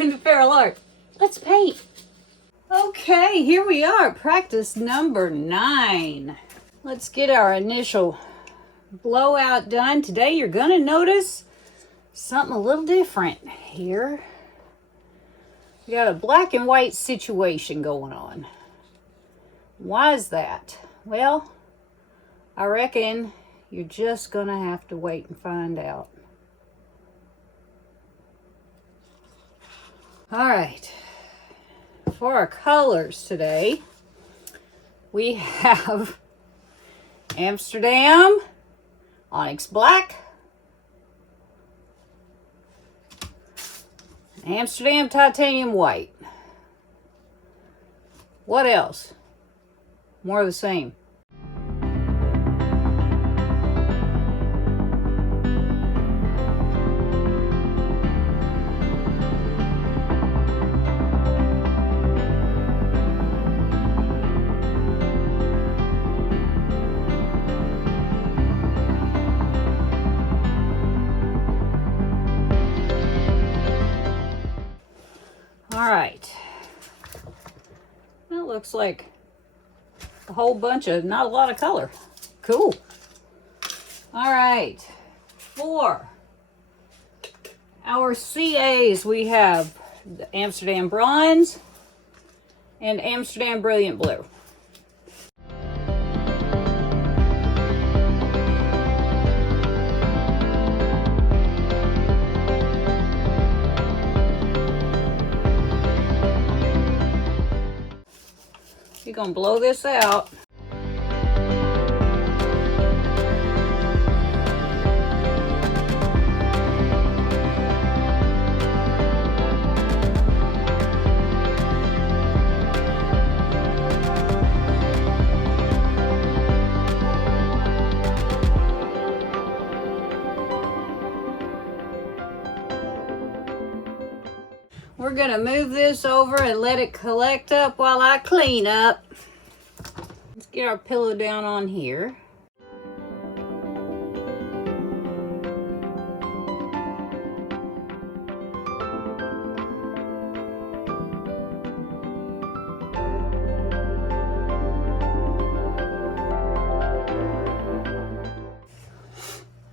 welcome to Feral Art. Let's paint. Okay, here we are, practice number 9. Let's get our initial blowout done. Today you're gonna notice something a little different here. We got a black and white situation going on. Why is that? Well, I reckon you're just gonna have to wait and find out. All right, for our colors today, we have Amsterdam, Onyx Black, Amsterdam Titanium White. What else? More of the same. All right, that looks like a whole bunch of not a lot of color. Cool. All right, for our CAs, we have the Amsterdam Bronze and Amsterdam Brilliant Blue. You're gonna blow this out. We're gonna move this over and let it collect up while I clean up. Let's get our pillow down on here.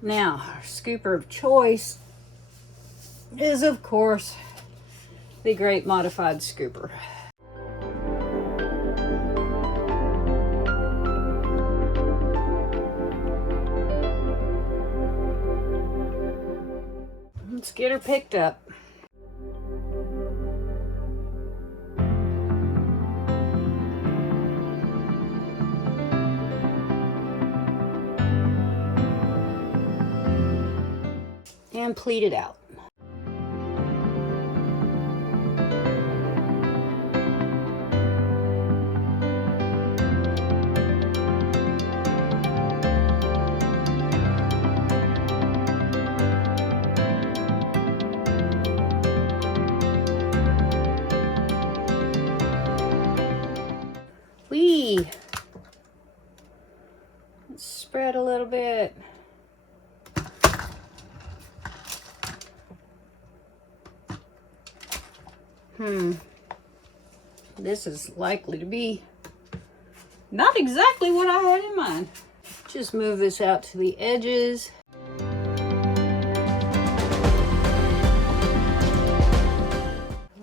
Now, our scooper of choice is, of course, the Great Modified Scooper. Let's get her picked up. And pleat it out. Let's spread a little bit. This is likely to be not exactly what I had in mind. Just move this out to the edges.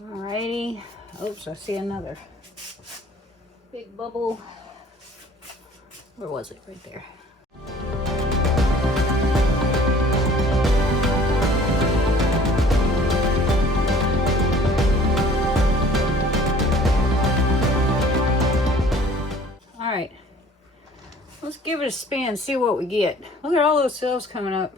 Alrighty. Oops, I see another big bubble. Where was it? Right there. All right, let's give it a spin, see what we get. Look at all those cells coming up.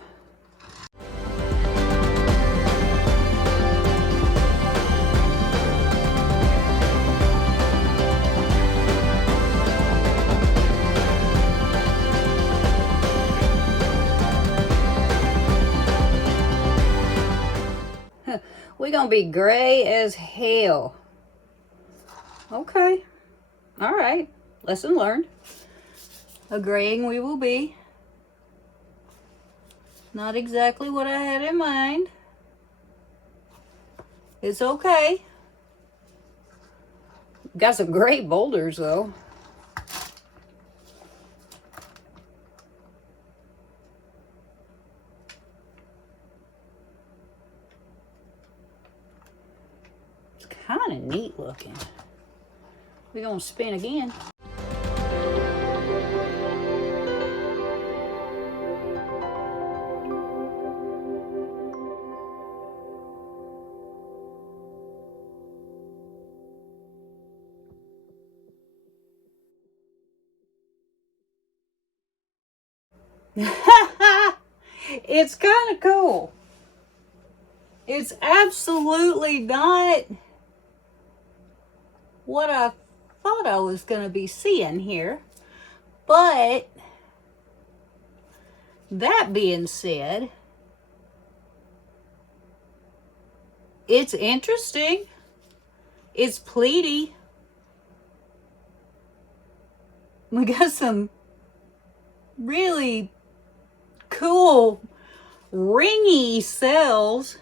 We're gonna be gray as hell. Okay, all right, lesson learned. A graying we will be. Not exactly what I had in mind. It's okay. Got some great boulders though. It's kind of neat looking. We're gonna spin again. It's kind of cool. It's absolutely not what I thought I was going to be seeing here. But that being said, it's interesting. It's pleaty. We got some really cool ringy cells.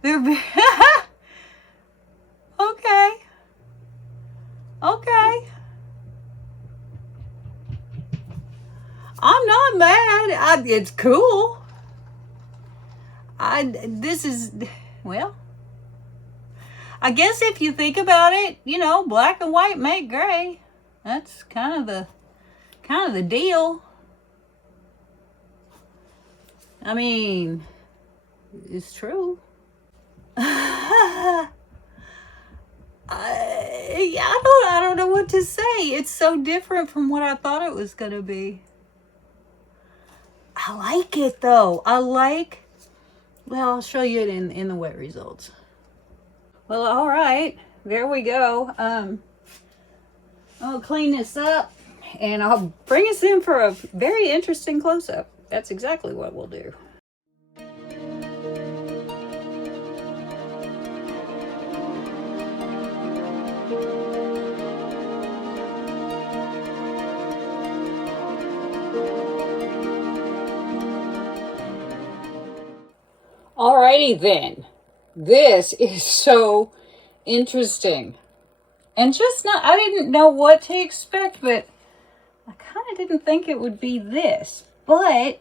They're okay. Okay. I'm not mad. It's cool. This is, well, I guess if you think about it, you know, black and white make gray. That's kind of the deal. I mean, it's true. I don't know what to say. It's so different from what I thought it was gonna be. I like it though. Well, I'll show you it in the wet results. Well, all right, there we go. I'll clean this up and I'll bring us in for a very interesting close-up. That's exactly what we'll do. Alrighty then. This is so interesting. And I didn't know what to expect, but I kind of didn't think it would be this. But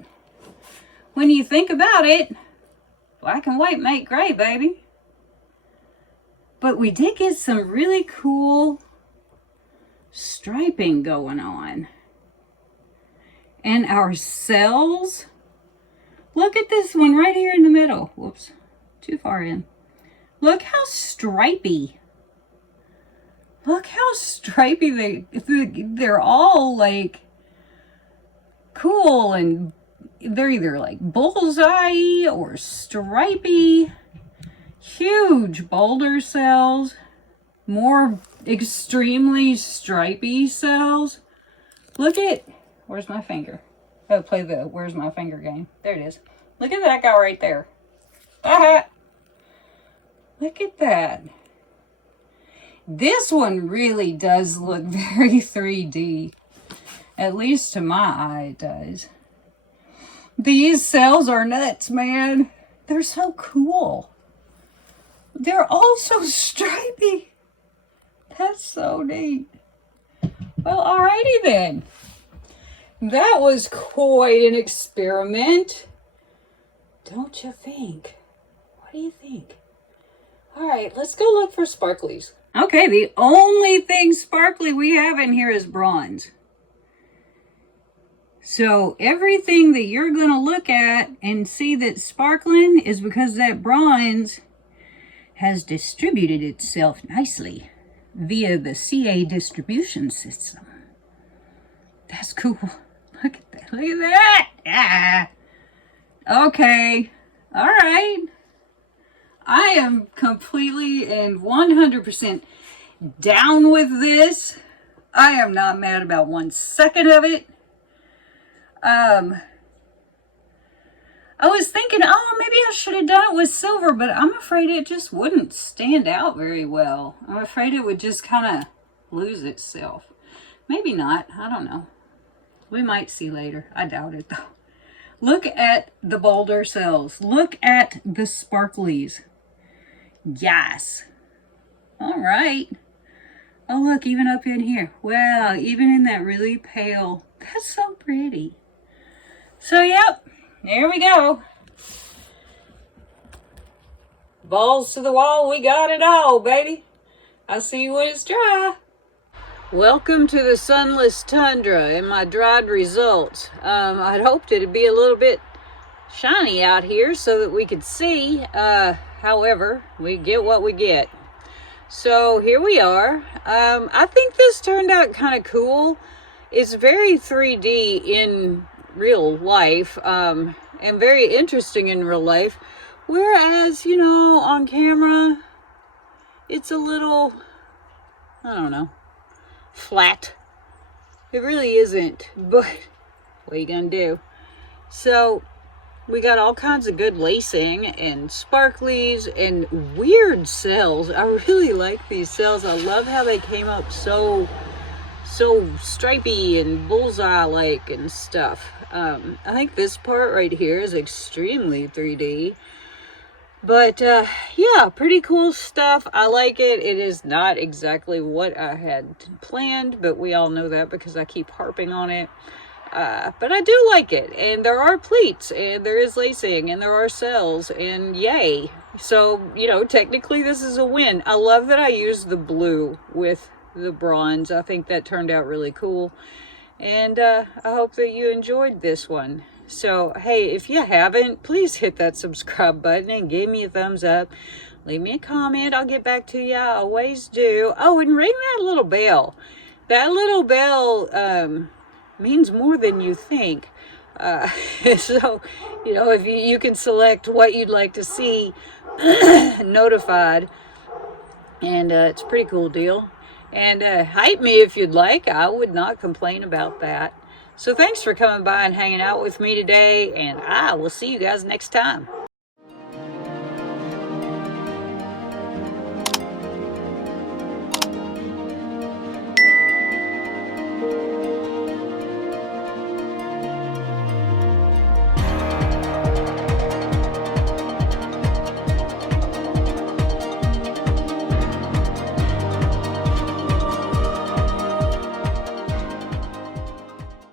when you think about it, black and white make gray, baby. But we did get some really cool striping going on. And our cells, look at this one right here in the middle. Whoops, too far in. Look how stripy. Look how stripy they're all like cool, and they're either like bullseye or stripy. Huge boulder cells, more extremely stripy cells. Look at, where's my finger? Gotta play the where's my finger game. There it is. Look at that guy right there. Ah! Look at that. This one really does look very 3D. At least to my eye it does. These cells are nuts, man. They're so cool. They're all so stripy. That's so neat. Well, alrighty then. That was quite an experiment. Don't you think? What do you think? Alright, let's go look for sparklies. Okay, the only thing sparkly we have in here is bronze. So everything that you're going to look at and see that's sparkling is because that bronze has distributed itself nicely via the CA distribution system. That's cool. Look at that. Look at that. Ah. Okay. All right. I am completely and 100% down with this. I am not mad about 1 second of it. I was thinking, oh, maybe I should have done it with silver, but I'm afraid it just wouldn't stand out very well. I'm afraid it would just kind of lose itself. Maybe not. I don't know. We might see later. I doubt it, though. Look at the boulder cells. Look at the sparklies. Yes. All right. Oh, look, even up in here. Wow, even in that really pale. That's so pretty. So, yep, there we go. Balls to the wall, we got it all, baby. I'll see you when it's dry. Welcome to the sunless tundra and my dried results. I'd hoped it'd be a little bit shiny out here so that we could see. However, we get what we get. So here we are. I think this turned out kind of cool. It's very 3D in real life, and very interesting in real life. Whereas, you know, on camera, it's a little, I don't know, flat. It really isn't, but what are you gonna do? So we got all kinds of good lacing and sparklies and weird cells. I really like these cells. I love how they came up so stripy and bullseye-like and stuff. I think this part right here is extremely 3D. But yeah, pretty cool stuff. I like it. It is not exactly what I had planned, but we all know that because I keep harping on it. But I do like it, and there are pleats, and there is lacing, and there are cells, and yay. So, you know, technically this is a win. I love that I used the blue with the bronze. I think that turned out really cool, and I hope that you enjoyed this one. So, hey, if you haven't, please hit that subscribe button and give me a thumbs up. Leave me a comment. I'll get back to you. I always do. Oh, and ring that little bell. That little bell, means more than you think. So, you know, if you can select what you'd like to see notified, and it's a pretty cool deal. And hype me if you'd like. I would not complain about that. So thanks for coming by and hanging out with me today, and I will see you guys next time.